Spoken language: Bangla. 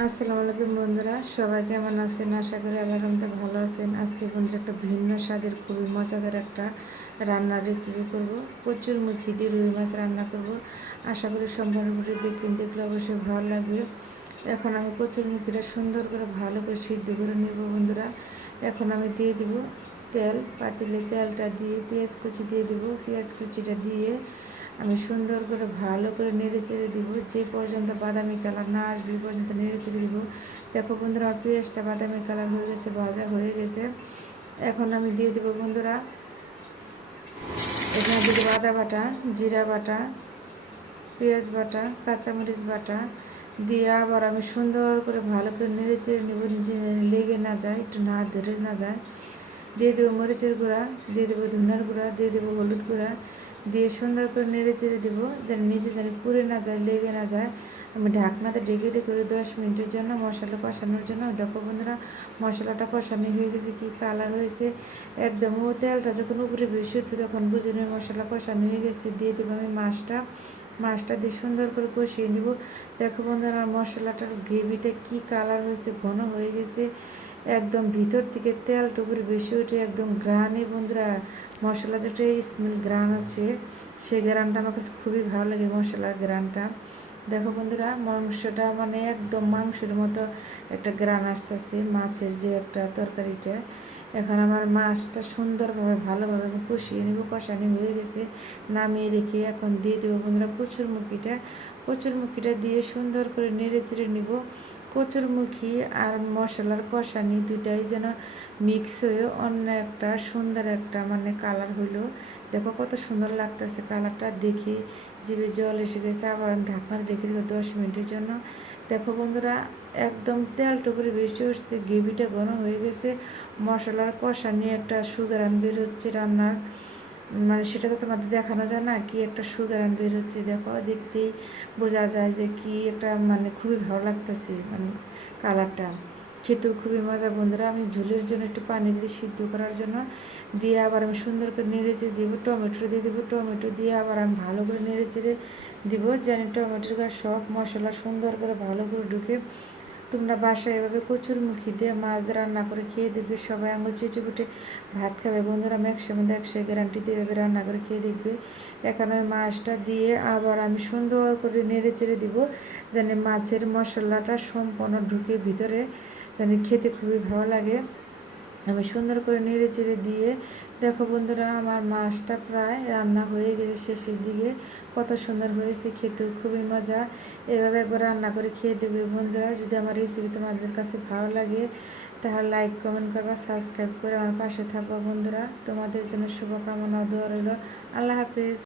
আসসালামু আলাইকুম বন্ধুরা, সবাই কেমন আছেন? আশা করি আল্লাহর রহমতে ভালো আছেন। আজকে বন্ধুরা একটা ভিন্ন স্বাদের খুবই মজাদার একটা রান্নার রেসিপি করব। কচুরমুখী দিয়ে রুই মাছ রান্না করব। আশা করি সম্পূর্ণ ভিডিও দেখলে অবশ্যই ভালো লাগবে। এখন আমি কচুরমুখীটা সুন্দর করে ভালো করে সিদ্ধ করে নেব বন্ধুরা। এখন আমি দিয়ে দিব তেল, পাতিলে তেলটা দিয়ে পেঁয়াজ কুচি দিয়ে দেবো। পেঁয়াজ কুচিটা দিয়ে আমি সুন্দর করে ভালো করে নেড়ে চেড়ে দিব, যে পর্যন্ত বাদামি কালার না আসবে পর্যন্ত নেড়ে চেড়ে দিব। দেখো বন্ধুরা, আমার পেঁয়াজটা বাদামি কালার হয়ে গেছে, ভাজা হয়ে গেছে। এখন আমি দিয়ে দেবো বন্ধুরা, এখানে দিয়ে দেবো আদা বাটা, জিরা বাটা, পেঁয়াজ বাটা, কাঁচামরিচ বাটা দিয়ে আবার আমি সুন্দর করে ভালো করে নেড়ে চেড়ে নেব, নিজে লেগে না যায়, একটু না ধরে না যায়। দিয়ে দেবো মরিচের গুঁড়া, দিয়ে দেবো ধনিয়ার গুঁড়া, দিয়ে দেবো হলুদ গুঁড়া, দিয়ে সুন্দর করে নেড়ে চেড়ে দেবো, যেন নিচে যেন পুড়ে না যায়, লেগে না যায়। আমি ঢাকনাতে ঢেকে ঢেকে 10 মিনিটের জন্য মশলা কষানোর জন্য। দেখো বন্ধুরা, মশলাটা কষানো হয়ে গেছে, কি কালার হয়েছে একদম। ও তেলটা যখন উপরে ভেসে উঠবে তখন বুঝে নেবে মশলা কষানো হয়ে গেছে। দিয়ে দেবো আমি মাছটা দিয়ে সুন্দর করে কষিয়ে নেব। দেখো বন্ধুরা, মশলাটার গ্রেভিটা কি কালার হয়েছে, ঘন হয়ে গেছে একদম। ভিতর থেকে তেল টুকুরে বেশি উঠে একদম গ্রানে বন্ধুরা, মশলা যেটা স্মেল গ্রান আছে, সেই গ্রানটা আমার কাছে খুবই ভালো লাগে, মশলার গ্রানটা। দেখো বন্ধুরা, মাংসটা মানে একদম মাংসের মতো একটা গ্রান আসতেছে, মাছের যে একটা তরকারিটা। এখন আমার মাছটা সুন্দরভাবে ভালোভাবে আমি কষিয়ে নেব, কষানি হয়ে গেছে। নামিয়ে রেখে এখন দিয়ে দেবো বন্ধুরা কচুরমুখিটা দিয়ে সুন্দর করে নেড়ে চেড়ে নেব। কচুরমুখী আর মশলার কষানি দুটাই যেন মিক্স হয়ে অন্য একটা সুন্দর একটা মানে কালার হইলো। দেখো কত সুন্দর লাগতেছে কালারটা, দেখে জিভে জল এসে গেছে। আবার আমি ঢাকনা রেখে দেবো 10 মিনিটের জন্য। দেখো বন্ধুরা, একদম তেল টুকুরে বেশি উঠছে, গ্রেভিটা ঘন হয়ে গেছে, মশলার কষানি একটা সুগারান বের হচ্ছে রান্নার, মানে সেটা তো তোমাদের দেখানো যায় না, কি একটা সুগারান বের হচ্ছে। দেখো দেখতেই বোঝা যায় যে কি একটা মানে খুবই ভালো লাগতেছে, মানে কালারটা খেতেও খুবই মজা বন্ধুরা। আমি ঝোলের জন্য একটু পানি দিয়ে সিদ্ধ করার জন্য দিয়ে আবার আমি সুন্দর করে নেড়ে চেড়ে দিব, টমেটো দিয়ে দেবো। টমেটো দিয়ে আবার আমি ভালো করে নেড়ে চেড়ে দিব, যেন টমেটোর গায়ে সব মশলা সুন্দর করে ভালো করে ঢুকে। তোমরা বাসায় এভাবে কচুরমুখী দিয়ে মাছ দিয়ে রান্না করে খেয়ে দেখবে, সবাই আঙুল চেটে পুটে ভাত খাবে বন্ধুরা। আমি 100 গ্যারান্টি দিয়ে এভাবে রান্না করে খেয়ে দেখবে। এখানে মাছটা দিয়ে আবার আমি সুন্দর করে নেড়ে চেড়ে দিব, যেন মাছের মশলাটা সম্পূর্ণ ঢুকে ভিতরে, যেন খেতে খুবই ভালো লাগে। আমি সুন্দর করে নেড়ে চেড়ে দিয়ে, দেখো বন্ধুরা, আমার মাছটা প্রায় রান্না হয়ে গেছে শেষের দিকে। কত সুন্দর হয়েছে, খেতেও খুবই মজা। এভাবে একবার রান্না করে খেয়ে দেবে বন্ধুরা। যদি আমার রেসিপি তোমাদের কাছে ভালো লাগে তাহলে লাইক কমেন্ট করবা, সাবস্ক্রাইব করে আমার পাশে থাকবো বন্ধুরা। তোমাদের জন্য শুভকামনা, দোয়া রইল। আল্লাহ হাফেজ।